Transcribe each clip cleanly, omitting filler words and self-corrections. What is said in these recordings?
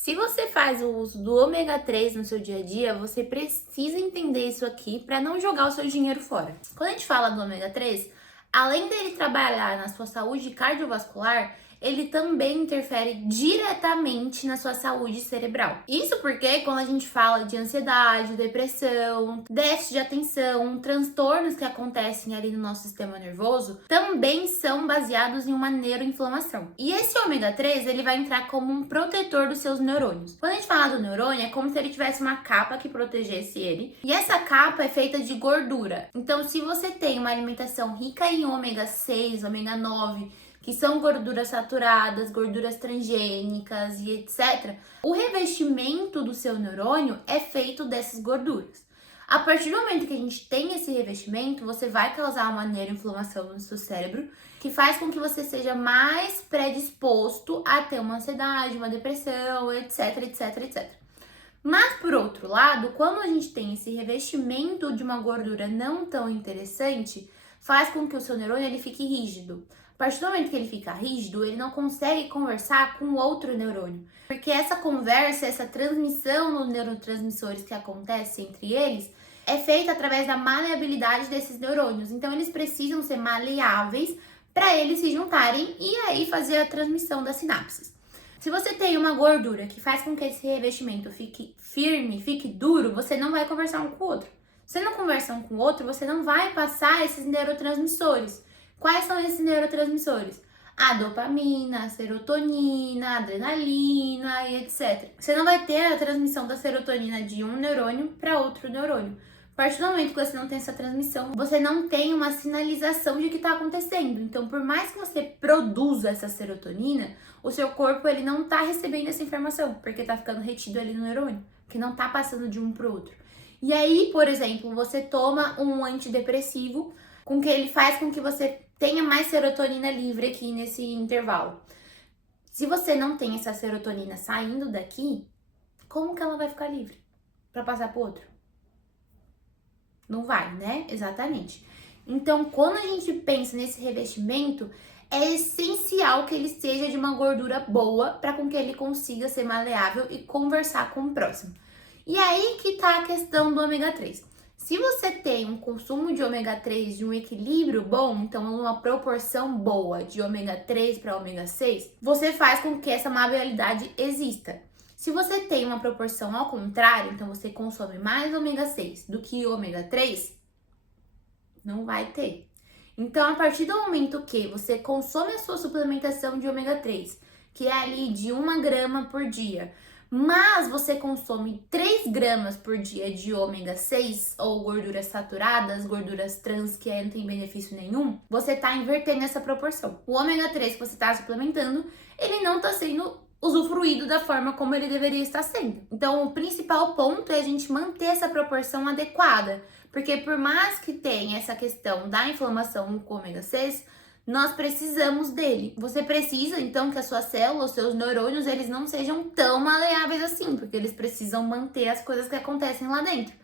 Se você faz o uso do ômega 3 no seu dia a dia, você precisa entender isso aqui para não jogar o seu dinheiro fora. Quando a gente fala do ômega 3, além dele trabalhar na sua saúde cardiovascular, ele também interfere diretamente na sua saúde cerebral. Isso porque quando a gente fala de ansiedade, depressão, déficit de atenção, transtornos que acontecem ali no nosso sistema nervoso, também são baseados em uma neuroinflamação. E esse ômega 3, ele vai entrar como um protetor dos seus neurônios. Quando a gente fala do neurônio, é como se ele tivesse uma capa que protegesse ele. E essa capa é feita de gordura. Então, se você tem uma alimentação rica em ômega 6, ômega 9, que são gorduras saturadas, gorduras transgênicas e etc., o revestimento do seu neurônio é feito dessas gorduras. A partir do momento que a gente tem esse revestimento, você vai causar uma neuroinflamação no seu cérebro, que faz com que você seja mais predisposto a ter uma ansiedade, uma depressão, etc, etc, etc. Mas, por outro lado, quando a gente tem esse revestimento de uma gordura não tão interessante, faz com que o seu neurônio ele fique rígido. A partir do momento que ele fica rígido, ele não consegue conversar com outro neurônio. Porque essa conversa, essa transmissão nos neurotransmissores que acontece entre eles, é feita através da maleabilidade desses neurônios. Então, eles precisam ser maleáveis para eles se juntarem e aí fazer a transmissão das sinapses. Se você tem uma gordura que faz com que esse revestimento fique firme, fique duro, você não vai conversar um com o outro. Se você não conversa um com o outro, você não vai passar esses neurotransmissores. Quais são esses neurotransmissores? A dopamina, a serotonina, a adrenalina e etc. Você não vai ter a transmissão da serotonina de um neurônio para outro neurônio. A partir do momento que você não tem essa transmissão, você não tem uma sinalização de que está acontecendo. Então, por mais que você produza essa serotonina, o seu corpo ele não está recebendo essa informação, porque está ficando retido ali no neurônio, que não está passando de um para o outro. E aí, por exemplo, você toma um antidepressivo, com que ele faz com que você tenha mais serotonina livre aqui nesse intervalo. Se você não tem essa serotonina saindo daqui, como que ela vai ficar livre para passar para o outro? Não vai, né? Exatamente. Então, quando a gente pensa nesse revestimento, é essencial que ele seja de uma gordura boa para com que ele consiga ser maleável e conversar com o próximo. E aí que tá a questão do ômega 3. Se você tem um consumo de ômega 3 de um equilíbrio bom, então uma proporção boa de ômega 3 para ômega 6, você faz com que essa maleabilidade exista. Se você tem uma proporção ao contrário, então você consome mais ômega 6 do que ômega 3, não vai ter. Então, a partir do momento que você consome a sua suplementação de ômega 3, que é ali de 1 grama por dia, mas você consome 3 gramas por dia de ômega 6 ou gorduras saturadas, gorduras trans que não tem benefício nenhum, você está invertendo essa proporção. O ômega 3 que você está suplementando, ele não está sendo usufruído da forma como ele deveria estar sendo. Então, o principal ponto é a gente manter essa proporção adequada, porque por mais que tenha essa questão da inflamação com ômega 6, nós precisamos dele. Você precisa, então, que a sua célula, os seus neurônios, eles não sejam tão maleáveis assim, porque eles precisam manter as coisas que acontecem lá dentro.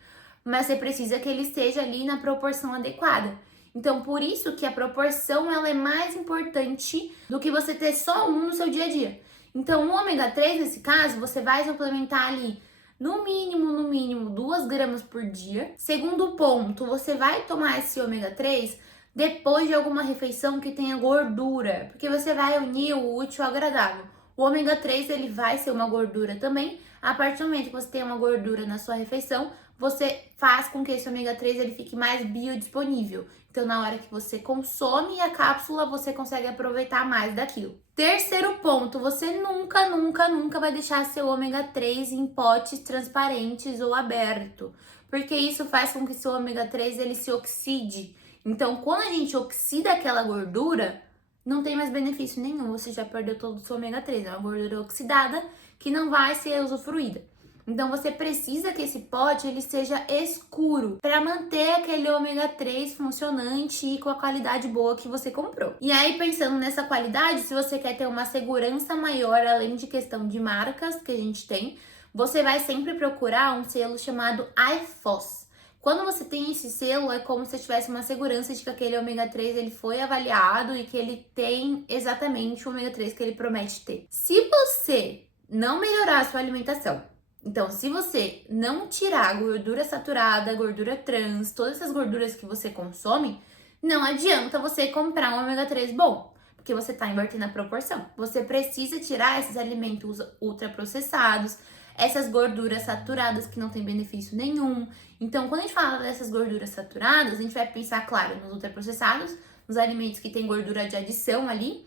Mas você precisa que ele esteja ali na proporção adequada. Então, por isso que a proporção, ela é mais importante do que você ter só um no seu dia a dia. Então, o ômega 3, nesse caso, você vai suplementar ali no mínimo, 2 gramas por dia. Segundo ponto, você vai tomar esse ômega 3 depois de alguma refeição que tenha gordura, porque você vai unir o útil ao agradável. O ômega 3, ele vai ser uma gordura também. A partir do momento que você tem uma gordura na sua refeição, você faz com que esse ômega 3 ele fique mais biodisponível. Então, na hora que você consome a cápsula, você consegue aproveitar mais daquilo. Terceiro ponto, você nunca vai deixar seu ômega 3 em potes transparentes ou aberto, porque isso faz com que seu ômega 3 ele se oxide. Então, quando a gente oxida aquela gordura, não tem mais benefício nenhum, você já perdeu todo o seu ômega 3, é uma gordura oxidada que não vai ser usufruída. Então, você precisa que esse pote ele seja escuro para manter aquele ômega 3 funcionante e com a qualidade boa que você comprou. E aí, pensando nessa qualidade, se você quer ter uma segurança maior, além de questão de marcas que a gente tem, você vai sempre procurar um selo chamado IFOS. Quando você tem esse selo, é como se tivesse uma segurança de que aquele ômega 3 ele foi avaliado e que ele tem exatamente o ômega 3 que ele promete ter. Se você não melhorar a sua alimentação. Então, se você não tirar a gordura saturada, gordura trans, todas essas gorduras que você consome, não adianta você comprar um ômega 3 bom, porque você está invertendo a proporção. Você precisa tirar esses alimentos ultraprocessados, essas gorduras saturadas que não tem benefício nenhum. Então, quando a gente fala dessas gorduras saturadas, a gente vai pensar, claro, nos ultraprocessados, nos alimentos que tem gordura de adição ali,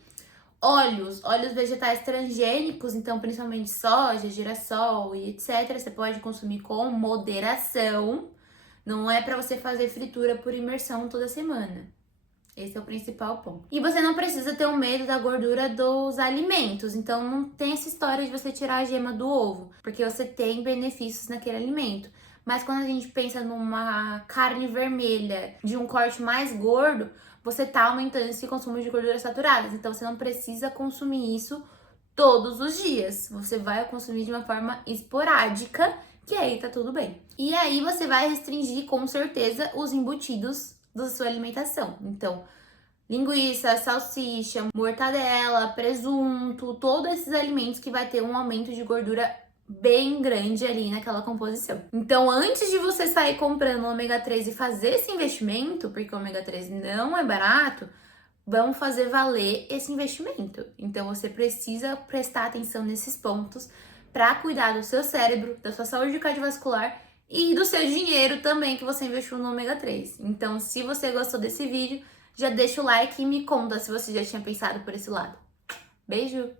óleos vegetais transgênicos, então principalmente soja, girassol e etc. Você pode consumir com moderação. Não é para você fazer fritura por imersão toda semana. Esse é o principal ponto. E você não precisa ter um medo da gordura dos alimentos. Então não tem essa história de você tirar a gema do ovo, porque você tem benefícios naquele alimento. Mas quando a gente pensa numa carne vermelha de um corte mais gordo, você tá aumentando esse consumo de gorduras saturadas. Então você não precisa consumir isso todos os dias. Você vai consumir de uma forma esporádica, que aí tá tudo bem. E aí você vai restringir com certeza os embutidos da sua alimentação. Então, linguiça, salsicha, mortadela, presunto, todos esses alimentos que vai ter um aumento de gordura bem grande ali naquela composição. Então, antes de você sair comprando ômega 3 e fazer esse investimento, porque o ômega 3 não é barato, vamos fazer valer esse investimento. Então, você precisa prestar atenção nesses pontos para cuidar do seu cérebro, da sua saúde cardiovascular e do seu dinheiro também que você investiu no ômega 3. Então, se você gostou desse vídeo, já deixa o like e me conta se você já tinha pensado por esse lado. Beijo!